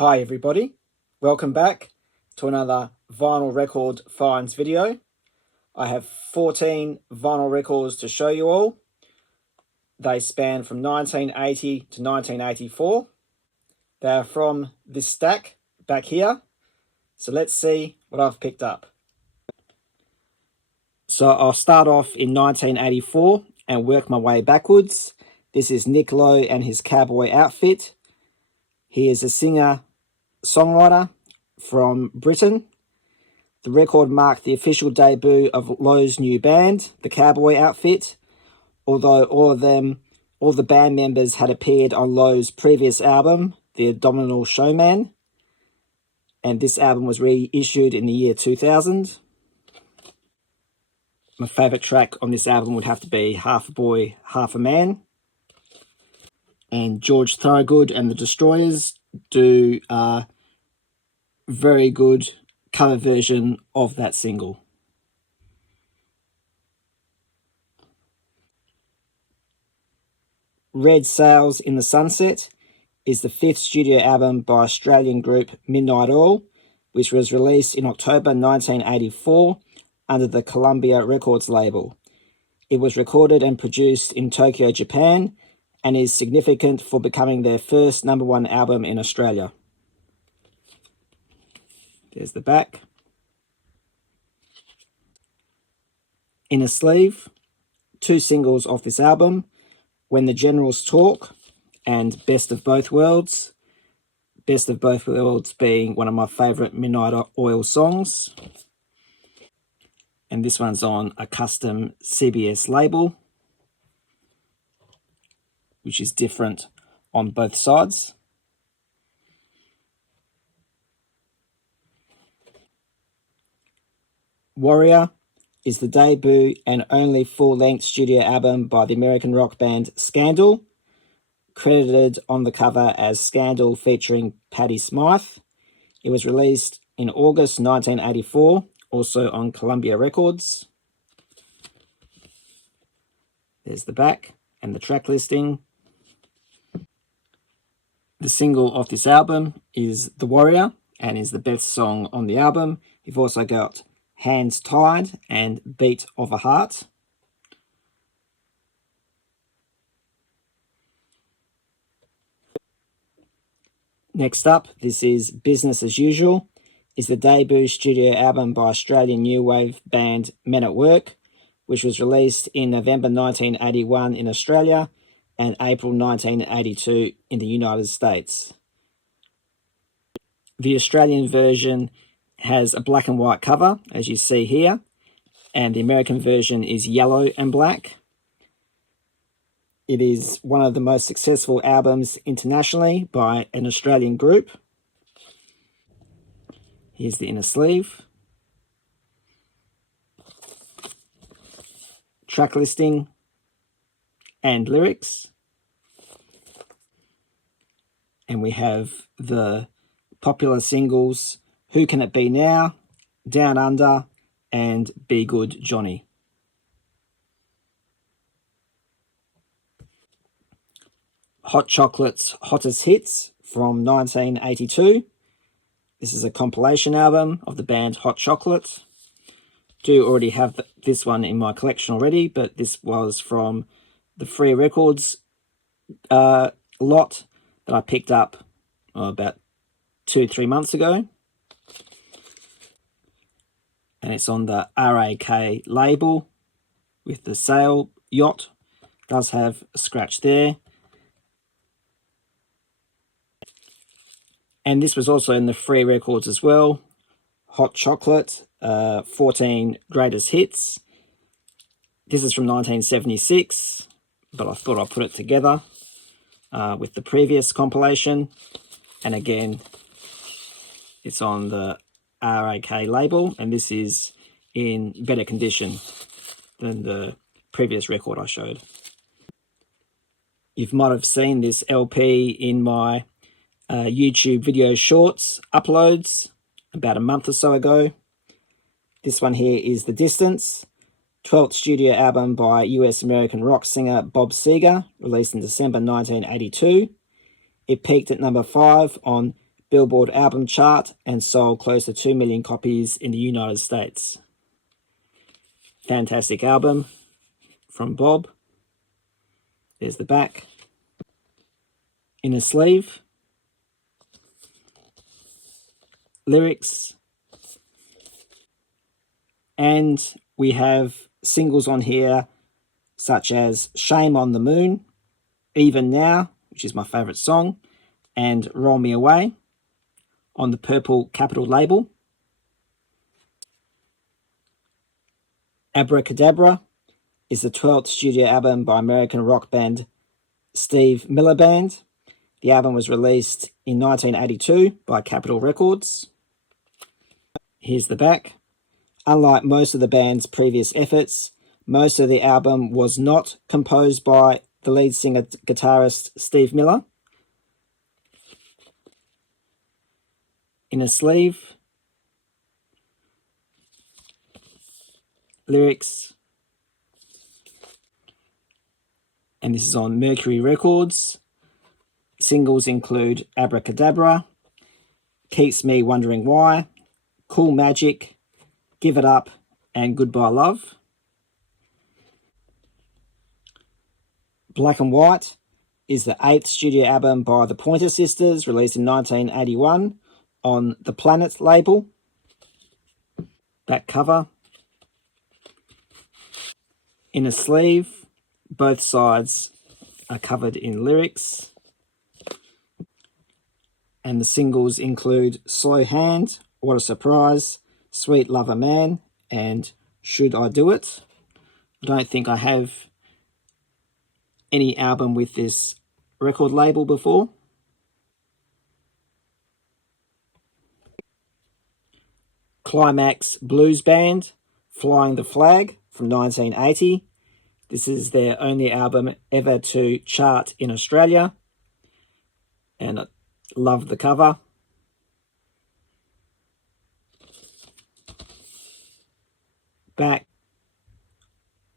Hi everybody, welcome back to another vinyl record finds video. I have 14 vinyl records to show you all. They span from 1980 to 1984. They are from this stack back here. So let's see what I've picked up. So I'll start off in 1984 and work my way backwards. This is Nick Lowe and his cowboy outfit. He is a singer-songwriter from Britain. The record marked the official debut of Lowe's new band, the Cowboy Outfit, although all the band members had appeared on Lowe's previous album, The Abdominal Showman, and this album was reissued in the year 2000. My favourite track on this album would have to be Half a Boy, Half a Man. And George Thorogood and the Destroyers do a very good cover version of that single. Red Sails in the Sunset is the fifth studio album by Australian group Midnight Oil, which was released in October 1984 under the Columbia Records label. It was recorded and produced in Tokyo, Japan, and is significant for becoming their first #1 album in Australia. There's the back. In a sleeve, two singles off this album, When the Generals Talk and Best of Both Worlds. Best of Both Worlds being one of my favourite Midnight Oil songs. And this one's on a custom CBS label, which is different on both sides. Warrior is the debut and only full-length studio album by the American rock band Scandal, credited on the cover as Scandal featuring Patti Smythe. It was released in August 1984, also on Columbia Records. There's the back and the track listing. The single off this album is The Warrior and is the best song on the album. You've also got Hands Tied and Beat of a Heart. Next up, this is Business as Usual, is the debut studio album by Australian new wave band Men at Work, which was released in November 1981 in Australia and April 1982 in the United States. The Australian version has a black and white cover, as you see here, and the American version is yellow and black. It is one of the most successful albums internationally by an Australian group. Here's the inner sleeve. Track listing and lyrics. And we have the popular singles Who Can It Be Now, Down Under, and Be Good Johnny. Hot Chocolate's Hottest Hits from 1982. This is a compilation album of the band Hot Chocolate. Do already have this one in my collection already, but this was from the Free Records lot that I picked up about 2-3 months ago. And it's on the RAK label with the sail yacht. It does have a scratch there. And this was also in the Free Records as well. Hot Chocolate, 14 Greatest Hits. This is from 1976, but I thought I'd put it together with the previous compilation. And again, it's on the RAK label, and this is in better condition than the previous record I showed. You might have seen this LP in my YouTube video shorts uploads about a month or so ago. This one here is The Distance, 12th studio album by US-American rock singer Bob Seger, released in December 1982. It peaked at number 5 on Billboard album chart and sold close to 2 million copies in the United States. Fantastic album from Bob. There's the back. Inner sleeve. Lyrics. And we have singles on here such as Shame on the Moon, Even Now, which is my favourite song, and Roll Me Away on the Purple Capitol label. Abracadabra is the 12th studio album by American rock band Steve Miller Band. The album was released in 1982 by Capitol Records. Here's the back. Unlike most of the band's previous efforts, most of the album was not composed by the lead singer guitarist Steve Miller. Inner sleeve. Lyrics. And this is on Mercury Records. Singles include Abracadabra, Keeps Me Wondering Why, Cool Magic, Give It Up, and Goodbye Love. Black and White is the 8th studio album by the Pointer Sisters, released in 1981 on the Planet label. Back cover. Inner sleeve. Both sides are covered in lyrics. And the singles include Slow Hand, What a Surprise, Sweet Lover Man, and Should I Do It? I don't think I have any album with this record label before. Climax Blues Band, Flying the Flag from 1980. This is their only album ever to chart in Australia. And I love the cover. Back.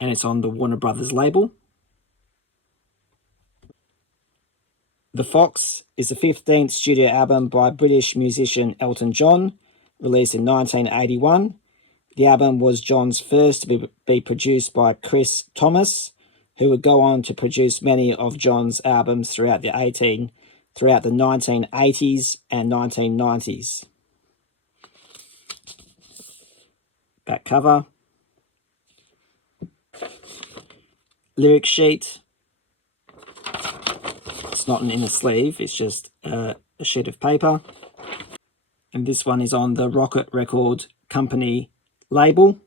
And it's on the Warner Brothers label. The Fox is the 15th studio album by British musician Elton John, released in 1981. The album was John's first to be produced by Chris Thomas, who would go on to produce many of John's albums throughout the 1980s and 1990s. Back cover. Lyric sheet. It's not an inner sleeve, it's just a sheet of paper. And this one is on the Rocket Record Company label.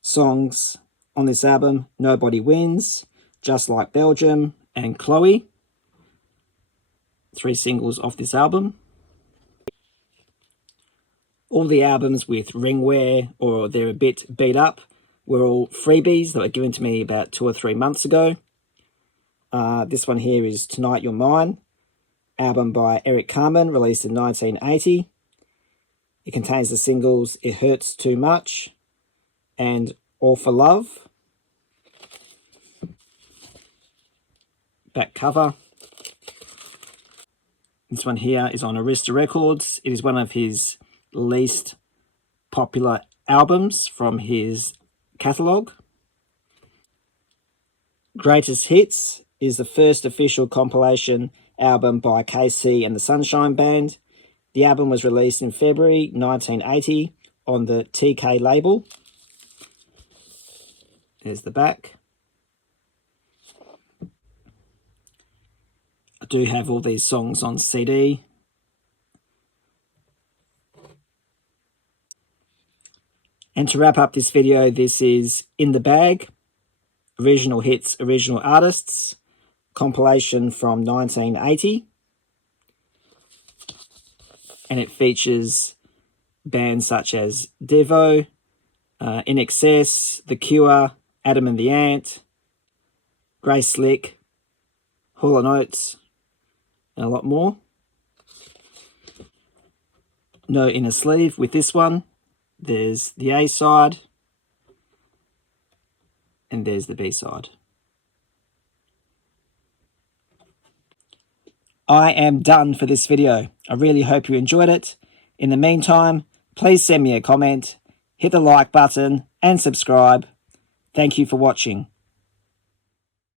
Songs on this album: Nobody Wins, Just Like Belgium, and Chloe. 3 singles off this album. All the albums with ringwear or they're a bit beat up were all freebies that were given to me about 2 or 3 months ago. This one here is Tonight You're Mine, album by Eric Carmen, released in 1980. It contains the singles It Hurts Too Much and All for Love. Back cover. This one here is on Arista Records. It is one of his least popular albums from his catalogue. Greatest Hits is the first official compilation album by KC and the Sunshine Band. The album was released in February 1980 on the TK label. There's the back. I do have all these songs on CD. And to wrap up this video, this is In the Bag, Original Hits, Original Artists, compilation from 1980. And it features bands such as Devo, In Excess, The Cure, Adam and the Ant, Grace Slick, Hall & Oates, and a lot more. No inner sleeve with this one. There's the A side, and there's the B side. I am done for this video. I really hope you enjoyed it. In the meantime, please send me a comment, hit the like button and subscribe. Thank you for watching.